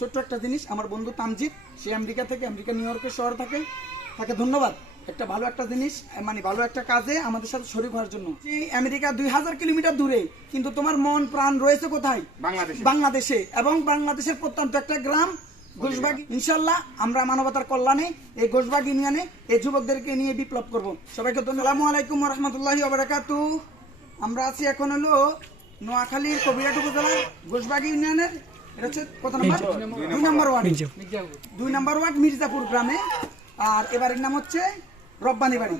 ছোট্ট একটা জিনিস, আমার বন্ধু তামজিদ, সে আমেরিকা নিউ ইয়র্কের শহর থাকে, তাকে ধন্যবাদ একটা ভালো একটা জিনিস, মানে ভালো একটা কাজে আমাদের সাথে শরীক হওয়ার জন্য। আমেরিকা 2000 কিলোমিটার দূরে, কিন্তু তোমার মন প্রাণ রয়েছে কোথায়? বাংলাদেশে, এবং বাংলাদেশের প্রত্যন্ত একটা গ্রাম ঘোষবাগ। ইনশাল্লাহ আমরা মানবতার কল্যাণে এই ঘোষবাগ ইউনিয়নে এই যুবকদেরকে নিয়ে বিপ্লব করব। সবাইকে ধন্যবাদ। আসসালামু আলাইকুম ওয়া রাহমাতুল্লাহি ওয়া বারাকাতুহু। আমরা আছি এখন হলো নোয়াখালীর কবিরহাট উপজেলার ঘোষবাগ ইউনিয়নের, এটা হচ্ছে কত নম্বর? 2 নম্বর ওয়ার্ড, 2 নম্বর ওয়ার্ড মির্জাপুর গ্রামে। আর এবারের নাম হচ্ছে রব্বানি বাড়ি।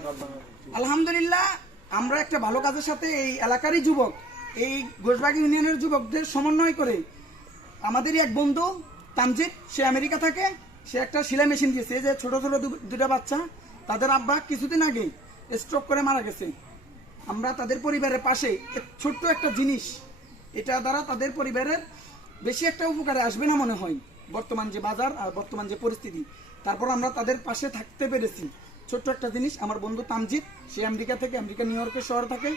আলহামদুলিল্লাহ, আমরা একটা ভালো কাজের সাথে এই এলাকারই যুবক, এই ঘোষবাগ ইউনিয়নের যুবকদের সমন্বয় করে আমাদেরই এক বন্ধু তামজিদ, সে আমেরিকা থাকে, সে একটা সেলাই মেশিন দিয়েছে। যে ছোট ছোট দুটা বাচ্চা, তাদের আব্বা কিছুদিন আগে স্ট্রোক করে মারা গেছে। আমরা তাদের পরিবারের পাশে ছোট্ট একটা জিনিস, এটা দ্বারা তাদের পরিবারের বেশি একটা উপকারে আসবে না মনে হয়, বর্তমান যে বাজার আর বর্তমান যে পরিস্থিতি। তারপর আমরা তাদের পাশে থাকতে পেরেছি। ছোট্ট একটা জিনিস, আমার বন্ধু তামজিদ, সে আমেরিকা নিউ ইয়র্কের শহর থাকে,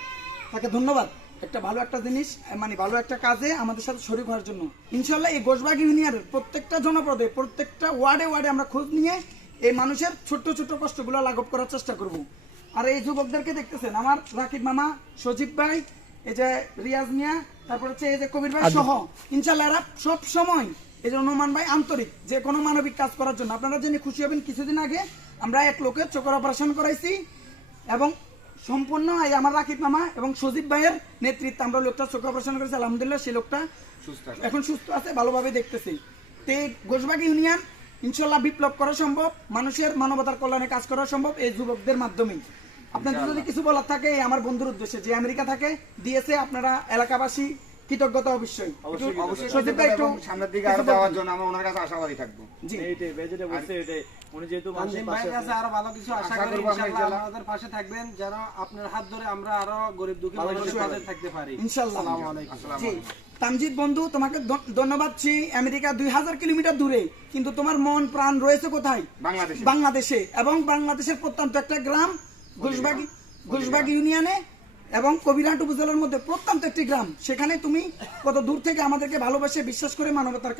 তাকে ধন্যবাদ একটা ভালো একটা জিনিস, মানে ভালো একটা কাজে আমাদের সাথে শরীক হওয়ার জন্য। ইনশাল্লাহ এই ঘোষবাগ ইউনিয়নের প্রত্যেকটা জনপদে, প্রত্যেকটা ওয়ার্ডে ওয়ার্ডে আমরা খোঁজ নিয়ে এই মানুষের ছোট্ট ছোট্ট কষ্টগুলো লাঘব করার চেষ্টা করব। আর এই যুবকদেরকে দেখতেছেন, আমার রাকিব মামা, সজীব ভাই, এই যে রিয়াজ মিয়া, তারপর হচ্ছে এই যে কবির ভাই সহ, ইনশাল্লাহ এরা সব সময়, এই যে অনুমান ভাই আন্তরিক যে কোনো মানবিক কাজ করার জন্য। আপনারা জেনে খুশি হবেন, কিছুদিন আগে আমরা এক লোকের চোখের অপারেশন করাইছি, এবং সম্পূর্ণ এই আমার রাকিব মামা এবং সজীব ভাইয়ের নেতৃত্বে আমরা লোকটা চোখের অপারেশন করেছি। আলহামদুলিল্লাহ সেই লোকটা এখন সুস্থ আছে, ভালোভাবে দেখতেছি। তো ঘোষবাগ ইউনিয়ন ইনশাল্লাহ বিপ্লব করা সম্ভব, মানুষের মানবতার কল্যাণে কাজ করা সম্ভব এই যুবকদের মাধ্যমেই। আপনাদের যদি কিছু বলার থাকে আমার বন্ধুর উদ্দেশ্যে, যে আমেরিকা থাকে দিয়েছে, আপনারা এলাকাবাসী কৃতজ্ঞতা অবশ্যই। সজীব ভাই একটু সামনের দিকে আরো যাওয়ার জন্য আমরা ওনার কাছে আশাবাদী থাকবো। জি, এইটাই যেটা বলছে এটাই, উনি যেহেতু মানুষের পাশে আছে, আরো ভালো কিছু আশা করি ইনশাআল্লাহ আমাদের পাশে থাকবেন, যেন আপনার হাত ধরে আমরা আরো গরিব দুঃখী মানুষের পাশে থাকতে পারি ইনশাআল্লাহ। আসসালামু আলাইকুম। জি, তামজিদ বন্ধু, তোমাকে ধন্যবাদ। আমেরিকা 2000 কিলোমিটার দূরে, কিন্তু তোমার মন প্রাণ রয়েছে কোথায়? বাংলাদেশে, এবং বাংলাদেশের প্রত্যন্ত একটা গ্রাম ঘোষবাগ ইউনিয়নে এবং কবিরহাট উপজেলার মধ্যে প্রত্যন্ত একটি গ্রাম। সেখানে তুমি কত দূর থেকে আমাদেরকে ভালোবাসে বিশ্বাস করে মানবতার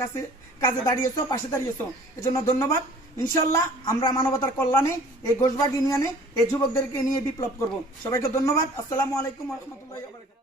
কাজে দাঁড়িয়েছো, পাশে দাঁড়িয়েছো, এজন্য ধন্যবাদ। ইনশাল্লাহ আমরা মানবতার কল্যাণে এই ঘোষবাগ ইউনিয়নে এই যুবকদেরকে নিয়ে বিপ্লব করব। সবাইকে ধন্যবাদ। আসসালামু আলাইকুম ওয়া রাহমাতুল্লাহি ওয়া বারাকাতুহু।